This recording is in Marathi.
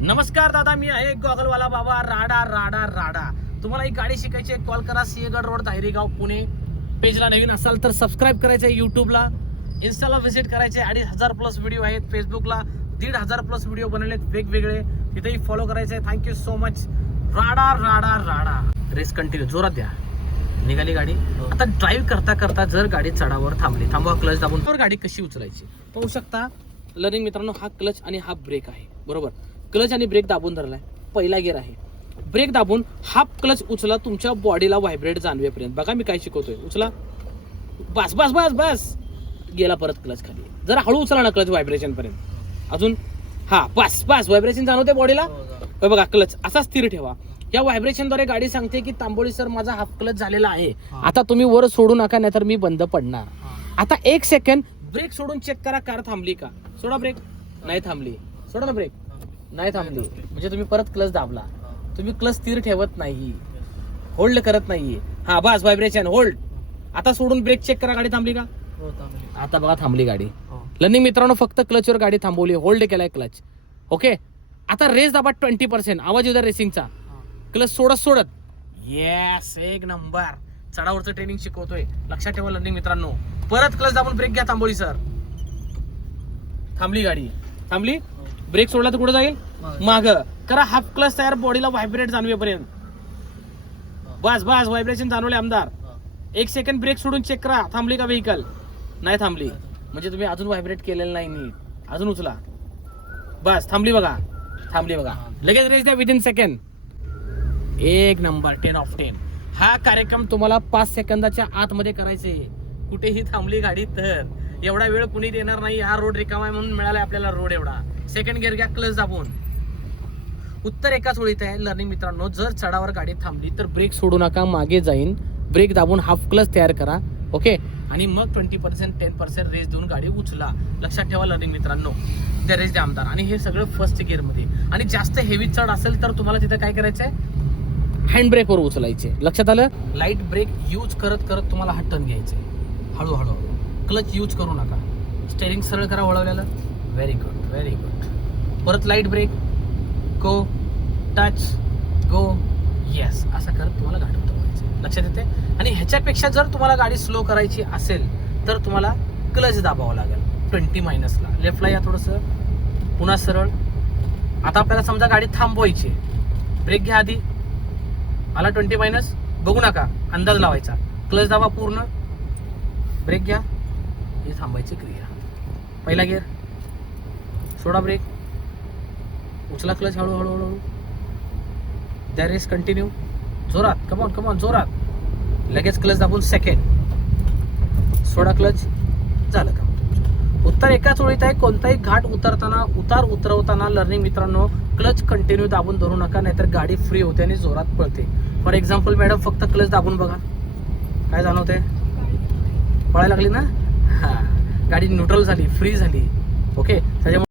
नमस्कार दादा, मी आहे गॉगलवाला बाबा. राडा राडा राडा. तुम्हाला ही गाडी शिकायची आहे, कॉल करा. सिंहगड रोड, तायरीगाव, पुणे. पेजला नवीन असाल तर सबस्क्राईब करायचं आहे. युट्यूबला, इन्स्टाला व्हिजिट करायचे. 2,500+ व्हिडिओ आहेत. फेसबुकला 1,500+ व्हिडिओ बनवलेत वेगवेगळे, तिथेही फॉलो करायचे आहे. Thank you so much. राडा राडा राडा. रेस कंटिन्यू, जोरात द्या. निघाली गाडी. आता ड्राईव्ह करता करता जर गाडी चढावर थांबवा क्लच दाबून तर गाडी कशी उचलायची पाहू शकता. लर्निंग मित्रांनो, हा क्लच आणि हा ब्रेक आहे, बरोबर. क्लच आणि ब्रेक दाबून धरलाय, पहिला गिअर आहे. ब्रेक दाबून हाफ क्लच उचला, तुमच्या बॉडीला व्हायब्रेट जाणवेपर्यंत. बघा मी काय शिकवतोय. उचला, बस बस बस बस. गेला परत क्लच खाली. जरा हळू उचला ना क्लच व्हायब्रेशन पर्यंत. अजून, हा बस बस. व्हायब्रेशन जाणवते बॉडीला. बघा, क्लच असा स्थिर ठेवा. या व्हायब्रेशनद्वारे गाडी सांगते की तांबोळी सर, माझा हाफ क्लच झालेला आहे, आता तुम्ही वर सोडू नका, नाहीतर मी बंद पडणार. आता 1 सेकंड ब्रेक सोडून चेक करा, कार थांबली का. सोडा ब्रेक, नाही थांबली. सोडा ना ब्रेक, नाही थांबली. म्हणजे तुम्ही परत क्लच दाबला. तुम्ही क्लच स्थिर ठेवत नाही, होल्ड करत नाहीये. हा बस, व्हायब्रेशन होल्ड. आता सोडून ब्रेक चेक करा, गाडी थांबली का. आता बघा, थांबली गाडी. लर्निंग मित्रांनो, फक्त क्लचवर गाडी थांबवली, होल्ड केलाय क्लच. ओके. आता रेस दाबा 20%. आवाज येऊ द्या रेसिंगचा. क्लच सोडत सोडत. येस, एक नंबर. चढावरचं ट्रेनिंग शिकवतोय, लक्षात ठेवा लर्निंग मित्रांनो. परत क्लच दाबून ब्रेक घ्या, तांबोळी सर. थांबली गाडी, थांबली. ब्रेक सोडला तर कुठे जाईल, माग करा. हाफ क्लच तयार, बॉडीला व्हायब्रेट जाणवेपर्यंत. बस बस, व्हायब्रेशन जाणवले आमदार. 1 सेकंड ब्रेक सोडून चेक करा, थांबली का व्हेकल. नाही थांबली, म्हणजे तुम्ही अजून व्हायब्रेट केलेलं नाही नीट. अजून उचला. बस, थांबली बघा, थांबली बघा. लगेच रेस द्या विदिन सेकंड. एक नंबर, 10 ऑफ 10. हा कार्यक्रम तुम्हाला 5 सेकंदाच्या आतमध्ये करायचे. कुठेही थांबली गाडी तर एवढा वेळ कुणी देणार नाही. हा रोड रिकामा आहे म्हणून मिळाला आपल्याला रोड एवढा. सेकंड गिअर घ्या, क्लच दाबून. उत्तर एकाच ओळीत आहे लर्निंग मित्रांनो. जर चढावर गाडी थांबली तर ब्रेक सोडू नका, मागे जाईन. ब्रेक दाबून हाफ क्लच तयार करा. ओके. आणि मग 20% 10% रेस देऊन गाडी उचला. लक्षात ठेवा लर्निंग मित्रांनो. त्या रेस द्या आमदार. आणि हे सगळं फर्स्ट गिअरमध्ये. आणि जास्त हेवी चढ असेल तर तुम्हाला तिथं काय करायचंय, हँड ब्रेकवर उचलायचे. लक्षात आलं. लाईट ब्रेक यूज करत करत तुम्हाला हा टर्न घ्यायचा आहे. हळूहळू. क्लच यूज करू नका. स्टेरिंग सरळ करा वळवलेलं. Very good, very good. परत light brake. Go, touch, go, yes. असं करत तुम्हाला गाडी उतरवायची. लक्षात येते. आणि ह्याच्यापेक्षा जर तुम्हाला गाडी स्लो करायची असेल तर तुम्हाला क्लच दाबावं लागेल 20 ला. लेफ्टला या थोडंसं, पुन्हा सरळ. आता आपल्याला समजा गाडी थांबवायची, ब्रेक घ्या आधी. आला 20 बघू नका, अंदाज लावायचा. क्लच दाबा पूर्ण, ब्रेक घ्या. ही थांबायची क्रिया. पहिला गिअर, सोडा ब्रेक, उचला क्लच, हळू हळू हळू. द्या रेस कंटिन्यू, जोरात. कमॉन कमॉन, जोरात. लगेच क्लच दाबून सेकंड, सोडा क्लच. झालं का. उत्तर एकाच ओळीत आहे. कोणताही घाट उतरताना, उतरवताना लर्निंग मित्रांनो, क्लच कंटिन्यू दाबून धरू नका, नाहीतर गाडी फ्री होते आणि जोरात पळते. फॉर एक्झाम्पल मॅडम, फक्त क्लच दाबून बघा, काय जाणवते. पळायला लागली ना. हा, गाडी न्यूट्रल झाली, फ्री झाली. ओके. त्याच्यामुळे